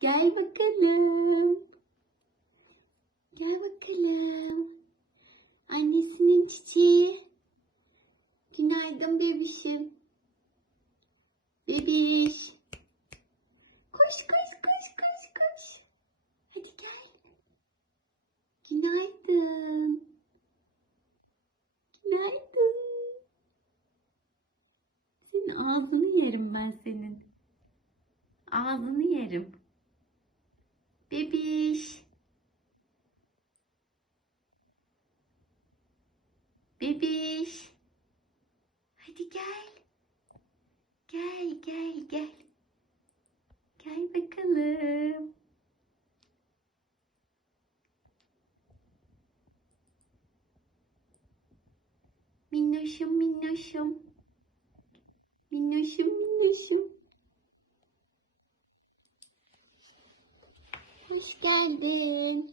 Gel bakalım. Gel bakalım. Annesinin çiçeği. Günaydın bebişim. Bebiş. Koş koş koş koş koş. Hadi gel. Günaydın. Günaydın. Senin ağzını yerim ben senin. Ağzını yerim. Bebiş. Bebiş. Hadi gel. Gel gel gel. Gel bakalım. Minnoşum minnoşum. standing.